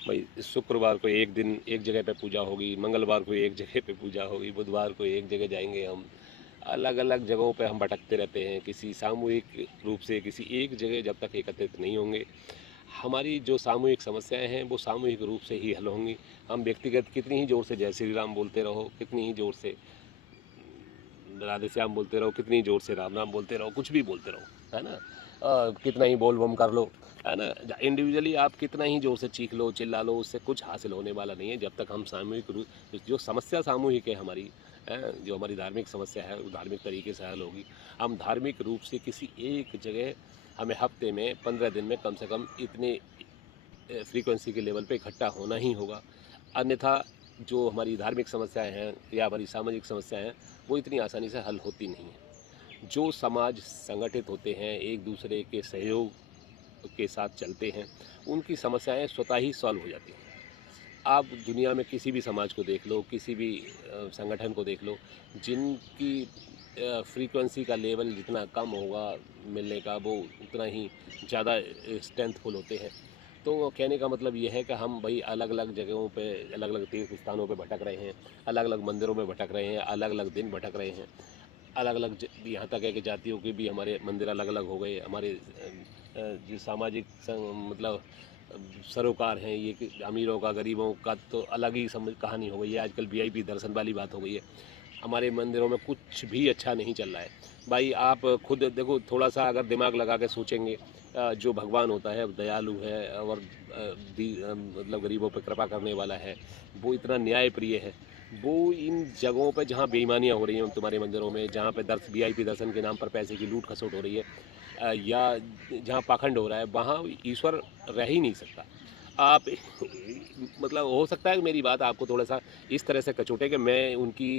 भाई शुक्रवार को एक दिन एक जगह पे पूजा होगी, मंगलवार को एक जगह पे पूजा होगी, बुधवार को एक जगह जाएंगे हम। अलग अलग जगहों पे हम भटकते रहते हैं, किसी सामूहिक रूप से किसी एक जगह जब तक एकत्रित नहीं होंगे, हमारी जो सामूहिक समस्याएं हैं वो सामूहिक रूप से ही हल होंगी। हम व्यक्तिगत कितनी ही जोर से जय श्री राम बोलते रहो, कितनी ही जोर से राधे श्याम बोलते रहो, कितनी जोर से राम राम बोलते रहो, कुछ भी बोलते रहो, है ना। कितना ही बोल बम कर लो, है ना। इंडिविजुअली आप कितना ही जोर से चीख लो चिल्ला लो, उससे कुछ हासिल होने वाला नहीं है जब तक हम सामूहिक रूप, जो समस्या सामूहिक है हमारी, जो हमारी धार्मिक समस्या है वो धार्मिक तरीके से हल होगी। हम धार्मिक रूप से किसी एक जगह, हमें हफ्ते में 15 दिन में कम से कम इतने फ्रीक्वेंसी के लेवल पे इकट्ठा होना ही होगा। अन्यथा जो हमारी धार्मिक समस्याएं हैं या हमारी सामाजिक समस्याएं हैं वो इतनी आसानी से हल होती नहीं हैं। जो समाज संगठित होते हैं, एक दूसरे के सहयोग के साथ चलते हैं, उनकी समस्याएं स्वतः ही सॉल्व हो जाती हैं। आप दुनिया में किसी भी समाज को देख लो, किसी भी संगठन को देख लो, जिनकी फ्रीक्वेंसी का लेवल जितना कम होगा मिलने का, वो उतना ही ज़्यादा स्ट्रेंथफुल होते हैं। तो कहने का मतलब ये है कि हम भाई अलग अलग जगहों पे, अलग अलग तीर्थ स्थानों पे भटक रहे हैं, अलग अलग मंदिरों में भटक रहे हैं, अलग अलग दिन भटक रहे हैं, अलग अलग यहाँ तक है कि जातियों के भी हमारे मंदिर अलग अलग हो गए। हमारे जो सामाजिक मतलब सरोकार हैं, ये कि अमीरों का गरीबों का तो अलग ही समझ कहानी हो गई है। आजकल वीआईपी दर्शन वाली बात हो गई है। हमारे मंदिरों में कुछ भी अच्छा नहीं चल रहा है। भाई आप खुद देखो, थोड़ा सा अगर दिमाग लगा के सोचेंगे, जो भगवान होता है दयालु है और मतलब गरीबों पर कृपा करने वाला है, वो इतना न्याय प्रिय है। वो इन जगहों पे जहाँ बेईमानियाँ हो रही हैं तुम्हारे मंदिरों में, जहाँ पे वीआईपी दर्शन के नाम पर पैसे की लूट खसोट हो रही है, या जहाँ पाखंड हो रहा है, वहाँ ईश्वर रह ही नहीं सकता। आप मतलब हो सकता है कि मेरी बात आपको थोड़ा सा इस तरह से कचोटे कि मैं उनकी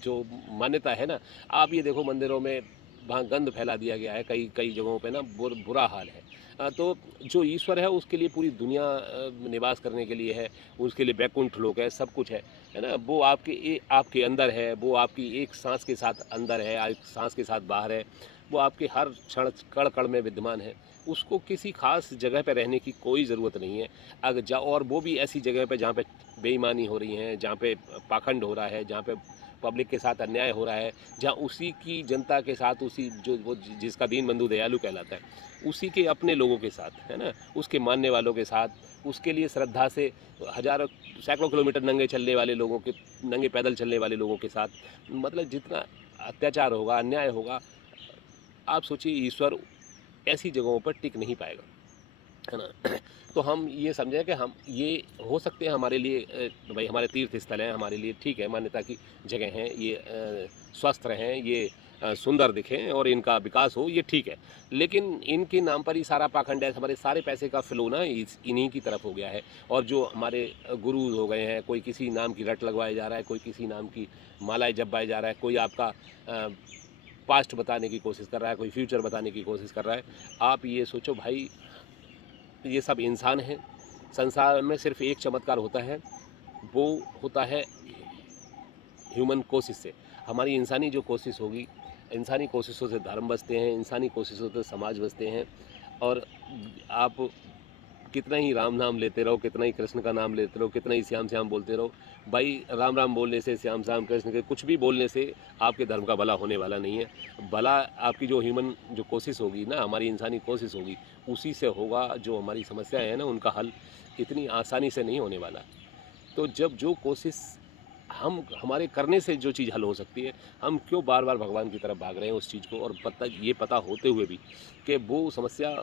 जो मान्यता है ना, आप ये देखो मंदिरों में वहाँ गंद फैला दिया गया है, कई कई जगहों पे ना बुरा हाल है। तो जो ईश्वर है उसके लिए पूरी दुनिया निवास करने के लिए है, उसके लिए बैकुंठ लोक है, सब कुछ है ना। वो आपके अंदर है, वो आपकी एक सांस के साथ अंदर है, एक सांस के साथ बाहर है, वो आपके हर क्षण कण कण में विद्यमान है। उसको किसी खास जगह पे रहने की कोई ज़रूरत नहीं है। अगर जा और वो भी ऐसी जगह पे जहाँ पे बेईमानी हो रही है, जहाँ पे पाखंड हो रहा है, जहाँ पे पब्लिक के साथ अन्याय हो रहा है, जहाँ उसी की जनता के साथ, उसी जो वो जिसका दीन बंधु दयालु कहलाता है, उसी के अपने लोगों के साथ, है ना, उसके मानने वालों के साथ, उसके लिए श्रद्धा से हज़ारों सैकड़ों किलोमीटर नंगे चलने वाले लोगों के, नंगे पैदल चलने वाले लोगों के साथ, मतलब जितना अत्याचार होगा, अन्याय होगा, आप सोचिए ईश्वर ऐसी जगहों पर टिक नहीं पाएगा, है ना। तो हम ये समझें कि हम ये हो सकते हैं हमारे लिए, भाई हमारे तीर्थ स्थल हैं, हमारे लिए ठीक है, मान्यता की जगह हैं ये, स्वस्थ रहें ये, सुंदर दिखें और इनका विकास हो, ये ठीक है। लेकिन इनके नाम पर ही सारा पाखंड है, हमारे सारे पैसे का फ्लो ना इन्हीं की तरफ हो गया है। और जो हमारे गुरु हो गए हैं, कोई किसी नाम की रट लगवाया जा रहा है, कोई किसी नाम की मालाएं जपवाया जा रहा है, कोई आपका पास्ट बताने की कोशिश कर रहा है, कोई फ्यूचर बताने की कोशिश कर रहा है। आप ये सोचो भाई, ये सब इंसान हैं। संसार में सिर्फ एक चमत्कार होता है, वो होता है ह्यूमन कोशिश से। हमारी इंसानी जो कोशिश होगी, इंसानी कोशिशों से धर्म बसते हैं, इंसानी कोशिशों से समाज बसते हैं। और आप कितना ही राम नाम लेते रहो, कितना ही कृष्ण का नाम लेते रहो, कितना ही श्याम श्याम बोलते रहो, भाई राम राम बोलने से, श्याम श्याम कृष्ण के कुछ भी बोलने से आपके धर्म का भला होने वाला नहीं है। भला आपकी जो ह्यूमन जो कोशिश होगी ना, हमारी इंसानी कोशिश होगी, उसी से होगा। जो हमारी समस्याएं हैं ना, उनका हल इतनी आसानी से नहीं होने वाला। तो जब जो कोशिश हम हमारे करने से जो चीज़ हल हो सकती है, हम क्यों बार बार भगवान की तरफ भाग रहे हैं उस चीज़ को, और ये पता होते हुए भी कि वो समस्या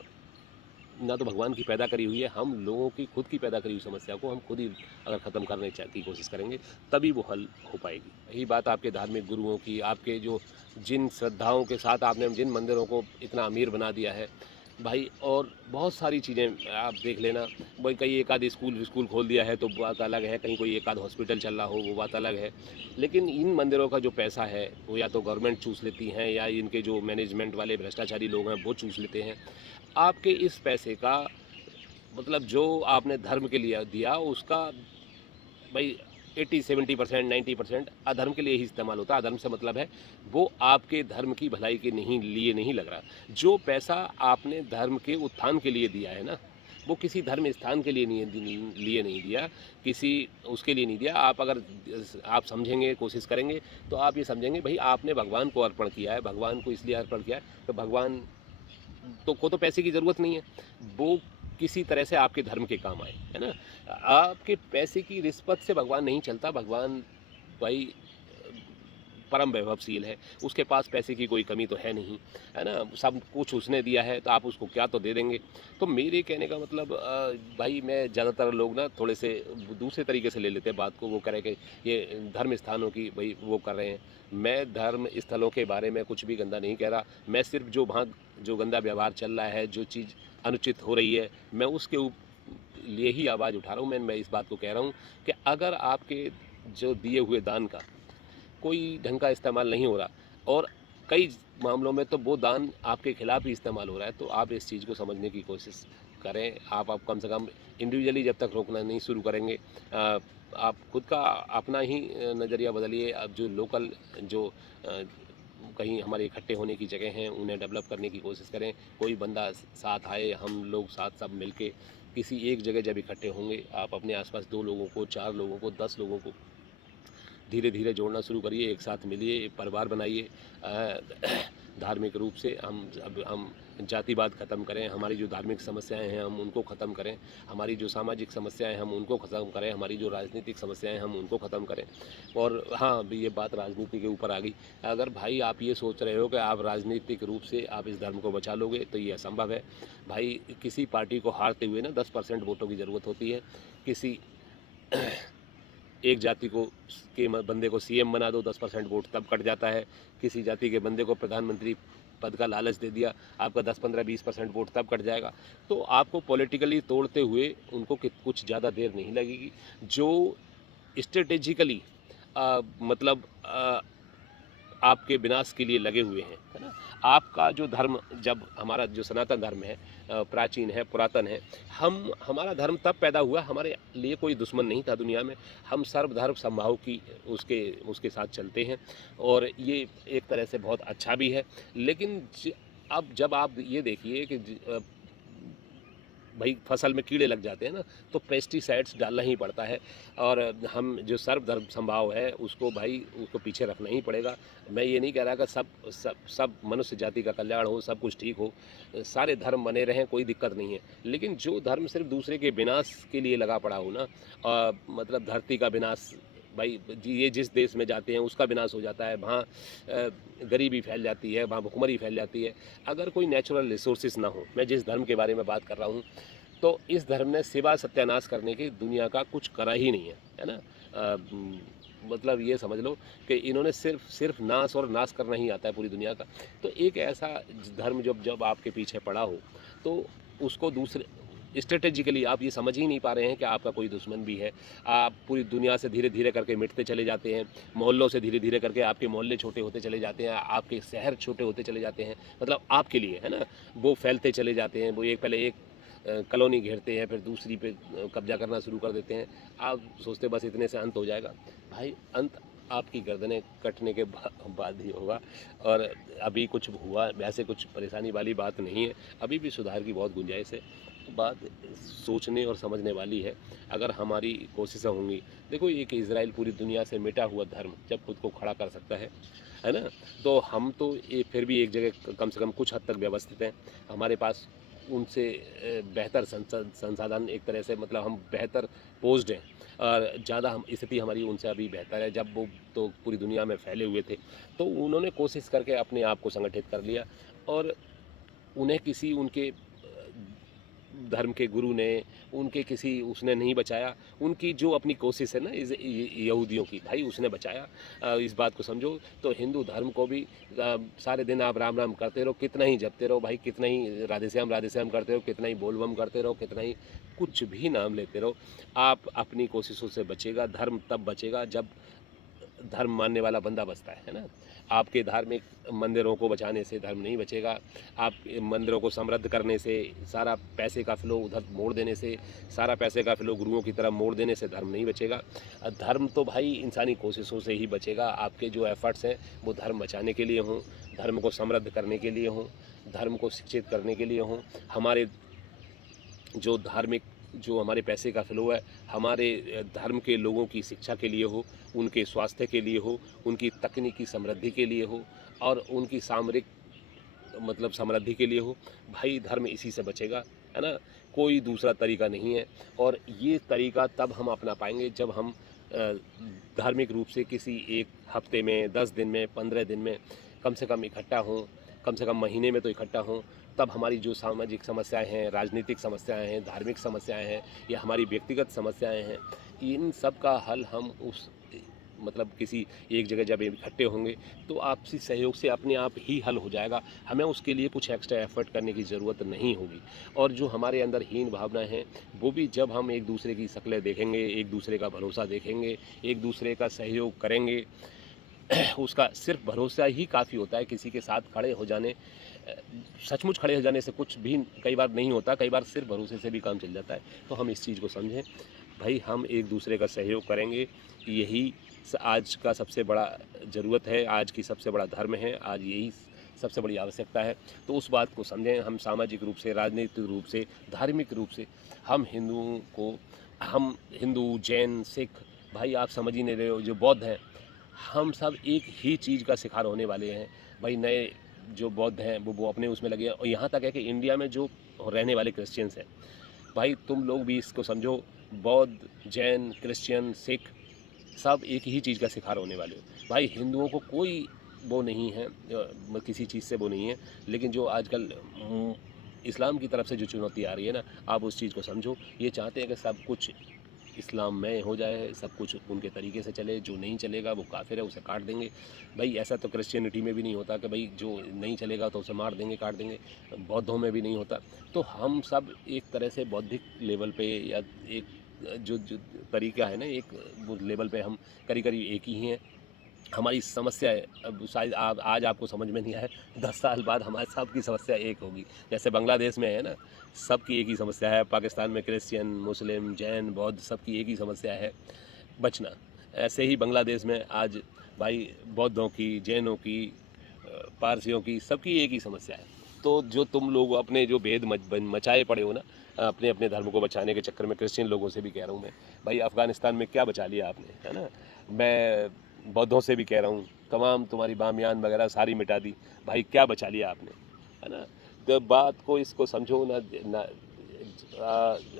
ना तो भगवान की पैदा करी हुई है, हम लोगों की खुद की पैदा करी हुई समस्या को हम खुद ही अगर ख़त्म करने की कोशिश करेंगे, तभी वो हल हो पाएगी। यही बात आपके धार्मिक गुरुओं की, आपके जो जिन श्रद्धाओं के साथ आपने जिन मंदिरों को इतना अमीर बना दिया है भाई, और बहुत सारी चीज़ें आप देख लेना। भाई कहीं एक आध स्कूल खोल दिया है तो बात अलग है, कहीं कोई एक आध हॉस्पिटल चल रहा हो वो बात अलग है। लेकिन इन मंदिरों का जो पैसा है वो या तो गवर्नमेंट चूस लेती हैं, या इनके जो मैनेजमेंट वाले भ्रष्टाचारी लोग हैं वो चूस लेते हैं। आपके इस पैसे का मतलब जो आपने धर्म के लिए दिया, उसका भाई 80-70% 90% अधर्म के लिए ही इस्तेमाल होता है। अधर्म से मतलब है वो आपके धर्म की भलाई के नहीं लिए नहीं लग रहा। जो पैसा आपने धर्म के उत्थान के लिए दिया है ना, वो किसी धर्म स्थान के लिए नहीं दिया, किसी उसके लिए नहीं दिया। आप अगर आप समझेंगे, कोशिश करेंगे, तो आप ये समझेंगे भाई आपने भगवान को अर्पण किया है, भगवान को इसलिए अर्पण किया है, तो भगवान को तो पैसे की ज़रूरत नहीं है, वो किसी तरह से आपके धर्म के काम आए, है ना? आपके पैसे की रिश्वत से भगवान नहीं चलता। भगवान भाई परम वैभवशील है, उसके पास पैसे की कोई कमी तो है नहीं, है ना? सब कुछ उसने दिया है, तो आप उसको क्या तो दे देंगे। तो मेरे कहने का मतलब भाई मैं ज़्यादातर लोग ना थोड़े से दूसरे तरीके से ले लेते हैं बात को। वो कह रहे कि ये धर्म स्थानों की भाई वो कर रहे हैं। मैं धर्म स्थलों के बारे में कुछ भी गंदा नहीं कह रहा। मैं सिर्फ जो वहाँ जो गंदा व्यवहार चल रहा है, जो चीज़ अनुचित हो रही है, मैं उसके लिए ही आवाज़ उठा रहा हूँ। मैं इस बात को कह रहा हूँ कि अगर आपके जो दिए हुए दान का कोई ढंग का इस्तेमाल नहीं हो रहा, और कई मामलों में तो वो दान आपके खिलाफ ही इस्तेमाल हो रहा है, तो आप इस चीज़ को समझने की कोशिश करें। आप कम से कम इंडिविजुअली जब तक रोकना नहीं शुरू करेंगे, आप खुद का अपना ही नज़रिया बदलिए। अब जो लोकल जो कहीं हमारे इकट्ठे होने की जगह हैं, उन्हें डेवलप करने की कोशिश करें। कोई बंदा साथ आए, हम लोग साथ सब मिलके किसी एक जगह जब इकट्ठे होंगे, आप अपने आसपास 2 लोगों को, 4 लोगों को, 10 लोगों को धीरे धीरे जोड़ना शुरू करिए, एक साथ मिलिए, एक परिवार बनाइए। धार्मिक रूप से हम जातिवाद ख़त्म करें, हमारी जो धार्मिक समस्याएं हैं हम उनको ख़त्म करें, हमारी जो सामाजिक समस्याएं हम उनको ख़त्म करें, हमारी जो राजनीतिक समस्याएं हम उनको ख़त्म करें। और हाँ, अभी ये बात राजनीति के ऊपर आ गई। अगर भाई आप ये सोच रहे हो कि आप राजनीतिक रूप से आप इस धर्म को बचा लोगे, तो ये असंभव है। भाई किसी पार्टी को हारते हुए ना 10% वोटों की ज़रूरत होती है। किसी एक जाति को के बंदे को सीएम बना दो, 10% वोट तब कट जाता है। किसी जाति के बंदे को प्रधानमंत्री पद का लालच दे दिया, आपका 10, 15, 20% वोट तब कट जाएगा। तो आपको पॉलिटिकली तोड़ते हुए उनको कुछ ज़्यादा देर नहीं लगेगी। जो स्ट्रेटेजिकली मतलब आपके विनाश के लिए लगे हुए हैं, है ना? आपका जो धर्म, जब हमारा जो सनातन धर्म है प्राचीन है, पुरातन है, हमारा धर्म तब पैदा हुआ, हमारे लिए कोई दुश्मन नहीं था दुनिया में। हम सर्वधर्म समभाव की उसके साथ चलते हैं, और ये एक तरह से बहुत अच्छा भी है। लेकिन अब जब आप ये देखिए कि भाई फसल में कीड़े लग जाते हैं ना, तो पेस्टिसाइड्स डालना ही पड़ता है। और हम जो सर्वधर्म समभाव है उसको भाई उसको पीछे रखना ही पड़ेगा। मैं ये नहीं कह रहा कि सब मनुष्य जाति का कल्याण हो, सब कुछ ठीक हो, सारे धर्म बने रहें, कोई दिक्कत नहीं है। लेकिन जो धर्म सिर्फ दूसरे के विनाश के लिए लगा पड़ा हो ना, मतलब धरती का विनाश, भाई ये जिस देश में जाते हैं उसका विनाश हो जाता है, वहाँ गरीबी फैल जाती है, वहाँ भुखमरी फैल जाती है। अगर कोई नेचुरल रिसोर्सेज ना हो, मैं जिस धर्म के बारे में बात कर रहा हूँ, तो इस धर्म ने सिवा सत्यानाश करने की दुनिया का कुछ करा ही नहीं है ना? मतलब ये समझ लो कि इन्होंने सिर्फ नाश और नाश करना ही आता है पूरी दुनिया का। तो एक ऐसा धर्म जब आपके पीछे पड़ा हो, तो उसको दूसरे स्ट्रेटेजिकली आप ये समझ ही नहीं पा रहे हैं कि आपका कोई दुश्मन भी है। आप पूरी दुनिया से धीरे धीरे करके मिटते चले जाते हैं, मोहल्लों से धीरे धीरे करके आपके मोहल्ले छोटे होते चले जाते हैं, आपके शहर छोटे होते चले जाते हैं, मतलब आपके लिए, है ना? वो फैलते चले जाते हैं। वो पहले एक कॉलोनी घेरते हैं, फिर दूसरी पे कब्जा करना शुरू कर देते हैं। आप सोचते बस इतने से अंत हो जाएगा। भाई अंत आपकी गर्दनें कटने के बाद ही होगा। और अभी कुछ हुआ वैसे कुछ परेशानी वाली बात नहीं है, अभी भी सुधार की बहुत गुंजाइश है। बात सोचने और समझने वाली है, अगर हमारी कोशिशें होंगी। देखो, एक इजराइल पूरी दुनिया से मिटा हुआ धर्म जब खुद को खड़ा कर सकता है ना? तो हम तो ये फिर भी एक जगह कम से कम कुछ हद तक व्यवस्थित हैं। हमारे पास उनसे बेहतर संसाधन, एक तरह से मतलब हम बेहतर पोस्ड हैं, और ज़्यादा हम स्थिति हमारी उनसे अभी बेहतर है। जब वो तो पूरी दुनिया में फैले हुए थे, तो उन्होंने कोशिश करके अपने आप को संगठित कर लिया, और उन्हें किसी उनके धर्म के गुरु ने, उनके किसी उसने नहीं बचाया। उनकी जो अपनी कोशिश है ना यहूदियों की, भाई उसने बचाया। इस बात को समझो। तो हिंदू धर्म को भी सारे दिन आप राम राम करते रहो, कितना ही जपते रहो भाई, कितना ही राधे श्याम करते रहो, कितना ही बोल बम करते रहो, कितना ही कुछ भी नाम लेते रहो, आप अपनी कोशिशों से बचेगा। धर्म तब बचेगा जब धर्म मानने वाला बंदा बचता है ना? आपके धार्मिक मंदिरों को बचाने से धर्म नहीं बचेगा। आप मंदिरों को समृद्ध करने से, सारा पैसे का फ्लो उधर मोड़ देने से, सारा पैसे का फ्लो गुरुओं की तरफ मोड़ देने से धर्म नहीं बचेगा। धर्म तो भाई इंसानी कोशिशों से ही बचेगा। आपके जो एफर्ट्स हैं वो धर्म बचाने के लिए हों, धर्म को समृद्ध करने के लिए हों, धर्म को शिक्षित करने के लिए हों। हमारे जो धार्मिक जो हमारे पैसे का फ्लो है हमारे धर्म के लोगों की शिक्षा के लिए हो, उनके स्वास्थ्य के लिए हो, उनकी तकनीकी समृद्धि के लिए हो और उनकी सामरिक मतलब समृद्धि के लिए हो। भाई धर्म इसी से बचेगा, है ना? कोई दूसरा तरीका नहीं है और ये तरीका तब हम अपना पाएंगे जब हम धार्मिक रूप से किसी एक हफ्ते में, 10 दिन में, 15 दिन में कम से कम इकट्ठा हों, कम से कम महीने में तो इकट्ठा हों। तब हमारी जो सामाजिक समस्याएं हैं, राजनीतिक समस्याएं हैं, धार्मिक समस्याएं हैं या हमारी व्यक्तिगत समस्याएं हैं, इन सब का हल हम उस मतलब किसी एक जगह जब इकट्ठे होंगे तो आपसी सहयोग से अपने आप ही हल हो जाएगा। हमें उसके लिए कुछ एक्स्ट्रा एफर्ट करने की ज़रूरत नहीं होगी और जो हमारे अंदर हीन भावनाएं हैं वो भी जब हम एक दूसरे की शक्लें देखेंगे, एक दूसरे का भरोसा देखेंगे, एक दूसरे का सहयोग करेंगे, उसका सिर्फ भरोसा ही काफ़ी होता है। किसी के साथ खड़े हो जाने सचमुच खड़े हो जाने से कुछ भी कई बार नहीं होता, कई बार सिर्फ भरोसे से भी काम चल जाता है। तो हम इस चीज़ को समझें, भाई हम एक दूसरे का सहयोग करेंगे, यही आज का सबसे बड़ा ज़रूरत है, आज की सबसे बड़ा धर्म है, आज यही सबसे बड़ी आवश्यकता है। तो उस बात को समझें। हम सामाजिक रूप से, राजनीतिक रूप से, धार्मिक रूप से हम हिंदुओं को, हम हिंदू, जैन, सिख, भाई आप समझ ही नहीं रहे हो, जो बौद्ध हैं, हम सब एक ही चीज़ का शिकार होने वाले हैं। भाई नए जो बौद्ध हैं वो अपने उसमें लगे हैं और यहाँ तक है कि इंडिया में जो रहने वाले क्रिश्चियंस हैं, भाई तुम लोग भी इसको समझो, बौद्ध, जैन, क्रिश्चियन, सिख सब एक ही चीज़ का शिकार होने वाले हो। भाई हिंदुओं को कोई वो नहीं है, किसी चीज़ से वो नहीं है, लेकिन जो आजकल इस्लाम की तरफ से जो चुनौती आ रही है ना, आप उस चीज़ को समझो। ये चाहते हैं कि सब कुछ इस्लाम में हो जाए, सब कुछ उनके तरीके से चले, जो नहीं चलेगा वो काफिर है, उसे काट देंगे। भाई ऐसा तो क्रिश्चियनिटी में भी नहीं होता कि भाई जो नहीं चलेगा तो उसे मार देंगे, काट देंगे। बौद्धों में भी नहीं होता। तो हम सब एक तरह से बौद्धिक लेवल पे या एक जो जो तरीका है ना, एक वो लेवल पे हम करीब करीब एक ही हैं। हमारी समस्या है, अब शायद आप आज आपको समझ में नहीं आए, 10 साल बाद हमारे सबकी समस्या एक होगी। जैसे बांग्लादेश में है ना, सबकी एक ही समस्या है। पाकिस्तान में क्रिश्चियन, मुस्लिम, जैन, बौद्ध सबकी एक ही समस्या है, बचना। ऐसे ही बांग्लादेश में आज भाई बौद्धों की, जैनों की, पारसियों की, सबकी एक ही समस्या है। तो जो तुम लोग अपने जो भेद मचाए पड़े हो ना, अपने अपने धर्म को बचाने के चक्कर में, क्रिश्चियन लोगों से भी कह रहा हूँ मैं, भाई अफ़गानिस्तान में क्या बचा लिया आपने, है ना? मैं बौद्धों से भी कह रहा हूँ, तमाम तुम्हारी बामियान वगैरह सारी मिटा दी, भाई क्या बचा लिया आपने, है ना? तो बात को इसको समझो ना, ना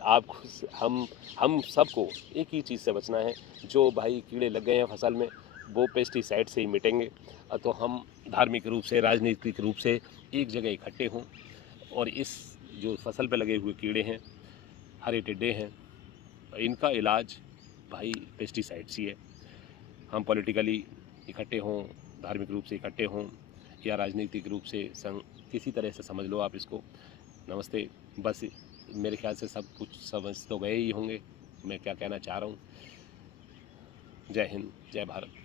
आपको हम सबको एक ही चीज़ से बचना है। जो भाई कीड़े लग गए हैं फसल में वो पेस्टिसाइड से ही मिटेंगे। तो हम धार्मिक रूप से, राजनीतिक रूप से एक जगह इकट्ठे हों और इस जो फसल पे लगे हुए कीड़े हैं, हरे टिड्डे हैं, इनका इलाज भाई पेस्टिसाइड्स ही है। हम पॉलिटिकली इकट्ठे हों, धार्मिक रूप से इकट्ठे हों या राजनीतिक रूप से किसी तरह से समझ लो आप इसको। नमस्ते। बस मेरे ख्याल से सब कुछ समझ तो गए ही होंगे मैं क्या कहना चाह रहा हूँ। जय हिंद, जय भारत।